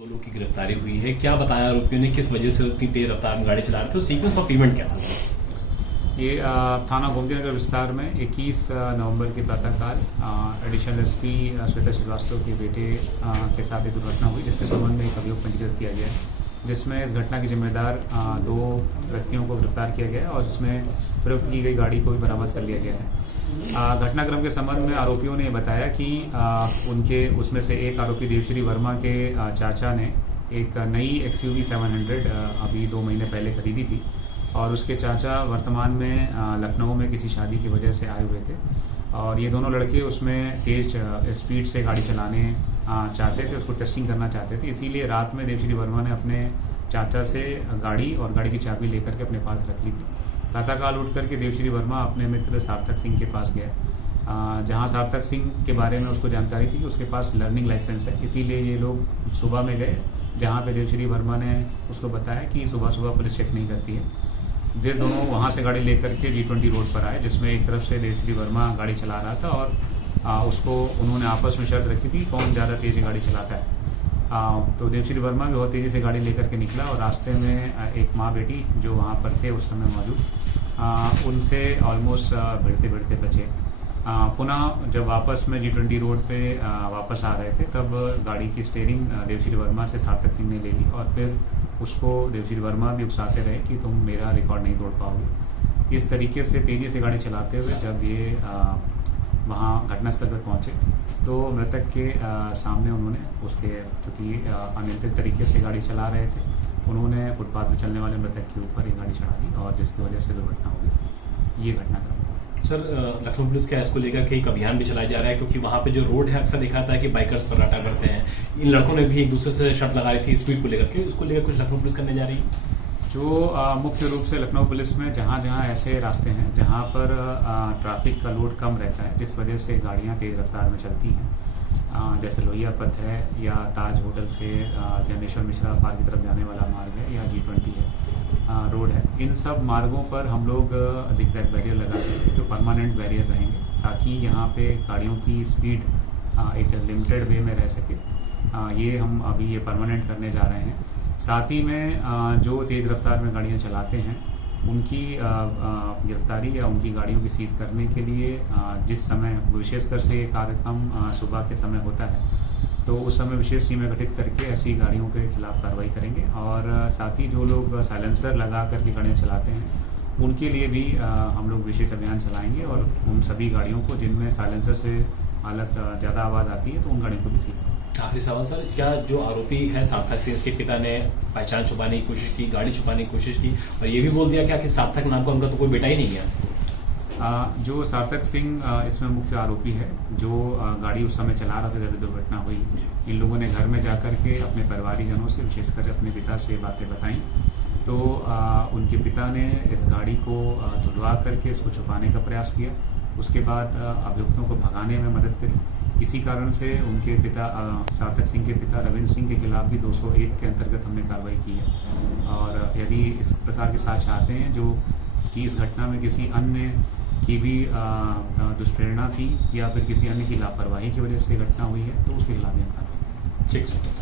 दो लोगों की गिरफ्तारी हुई है। क्या बताया आरोपियों ने, किस वजह से उतनी तेज रफ्तार में गाड़ी चला रहे थे और सीक्वेंस ऑफ इवेंट क्या था? ये थाना गोमती नगर विस्तार में 21 नवंबर के प्रातःकाल एडिशनल एसपी श्वेता श्रीवास्तव के बेटे के साथ एक दुर्घटना हुई, जिसके संबंध में एक अभियोग पंजीकृत किया गया है, जिसमें इस घटना के जिम्मेदार दो व्यक्तियों को गिरफ्तार किया गया है और इसमें प्रयुक्त की गई गाड़ी को भी बरामद कर लिया गया है। घटनाक्रम के संबंध में आरोपियों ने बताया कि उनके उसमें से एक आरोपी देवश्री वर्मा के चाचा ने एक नई XUV 700 अभी 2 महीने पहले खरीदी थी और उसके चाचा वर्तमान में लखनऊ में किसी शादी की वजह से आए हुए थे और ये दोनों लड़के उसमें तेज स्पीड से गाड़ी चलाने चाहते थे, उसको टेस्टिंग करना चाहते थे। इसीलिए रात में देवश्री वर्मा ने अपने चाचा से गाड़ी और गाड़ी की चाबी लेकर के अपने पास रख ली थी। प्रातःकाल उठ करके देवश्री वर्मा अपने मित्र सार्थक सिंह के पास गया, जहां सार्थक सिंह के बारे में उसको जानकारी थी कि उसके पास लर्निंग लाइसेंस है, इसीलिए ये लोग सुबह में गए, जहां पे देवश्री वर्मा ने उसको बताया कि सुबह सुबह पुलिस चेक नहीं करती है। फिर दोनों वहां से गाड़ी लेकर के G20 रोड पर आए, जिसमें एक तरफ से देवश्री वर्मा गाड़ी चला रहा था और उसको उन्होंने आपस में शर्त रखी थी कौन ज़्यादा तेज गाड़ी चलाता है। तो देवश्री वर्मा भी बहुत तेज़ी से गाड़ी लेकर के निकला और रास्ते में एक माँ बेटी जो वहाँ पर थे उस समय मौजूद, उनसे ऑलमोस्ट भिड़ते भिड़ते बचे। पुनः जब वापस में G20 रोड पे वापस आ रहे थे, तब गाड़ी की स्टीयरिंग देवश्री वर्मा से सार्थक सिंह ने ले ली और फिर उसको देवश्री वर्मा भी उकसाते रहे कि तुम मेरा रिकॉर्ड नहीं तोड़ पाओगे। इस तरीके से तेज़ी से गाड़ी चलाते हुए जब ये वहाँ घटनास्थल पर पहुँचे तो मृतक के सामने उन्होंने उसके, चूँकि अनियंत्रित तरीके से गाड़ी चला रहे थे, उन्होंने फुटपाथ पर चलने वाले मृतक के ऊपर ये गाड़ी चढ़ा दी और जिसकी वजह से दुर्घटना हो गई। ये घटनाक्रम था। सर, लखनऊ पुलिस का इसको लेकर के एक अभियान भी चलाया जा रहा है, क्योंकि वहाँ पे जो रोड है अक्सर देखा जाता है कि बाइकर्स फर्राटा करते हैं। इन लड़कों ने भी एक दूसरे से शर्त लगा रही थी स्पीड को लेकर के, उसको लेकर कुछ लखनऊ पुलिस करने जा रही है? जो मुख्य रूप से लखनऊ पुलिस में जहाँ जहाँ ऐसे रास्ते हैं जहाँ पर ट्रैफिक का लोड कम रहता है, जिस वजह से गाड़ियाँ तेज़ रफ्तार में चलती हैं, जैसे लोहिया पथ है या ताज होटल से जनेश्वर मिश्रा पार्क की तरफ जाने वाला मार्ग है या G20 है रोड है, इन सब मार्गों पर हम लोग जिगजैग बैरियर लगाते हैं जो परमानेंट बैरियर रहेंगे, ताकि यहाँ पे गाड़ियों की स्पीड एक लिमिटेड वे में रह सके। ये हम अभी ये परमानेंट करने जा रहे हैं। साथ ही में जो तेज़ रफ्तार में गाड़ियाँ चलाते हैं उनकी गिरफ्तारी या उनकी गाड़ियों की सीज करने के लिए जिस समय विशेषकर से कार्यक्रम सुबह के समय होता है, तो उस समय विशेष टीमें गठित करके ऐसी गाड़ियों के खिलाफ कार्रवाई करेंगे और साथ ही जो लोग साइलेंसर लगा करके गाड़ियाँ चलाते हैं उनके लिए भी हम लोग विशेष अभियान चलाएंगे और उन सभी गाड़ियों को जिनमें साइलेंसर से अलग ज़्यादा आवाज़ आती है तो उन गाड़ियों को भी सीज करेंगे। आखिरी सवाल सर, क्या जो आरोपी है सार्थक सिंह, इसके पिता ने पहचान छुपाने की कोशिश की, गाड़ी छुपाने की कोशिश की और ये भी बोल दिया क्या कि सार्थक नाम का उनका तो कोई बेटा ही नहीं है? जो सार्थक सिंह इसमें मुख्य आरोपी है, जो गाड़ी उस समय चला रहा था जब दुर्घटना हुई, इन लोगों ने घर में जाकर के अपने परिवारीजनों से, विशेषकर अपने पिता से बातें बताई, तो उनके पिता ने इस गाड़ी को धुलवा करके इसको छुपाने का प्रयास किया। उसके बाद अभियुक्तों को भगाने में मदद करी। इसी कारण से उनके पिता सार्थक सिंह के पिता रविंद्र सिंह के खिलाफ भी 201 के अंतर्गत हमने कार्रवाई की है और यदि इस प्रकार के साक्ष्य चाहते हैं जो कि इस घटना में किसी अन्य की भी दुष्प्रेरणा थी या फिर किसी अन्य की लापरवाही की वजह से घटना हुई है, तो उसके खिलाफ भी हम कार्रवाई। ठीक सर।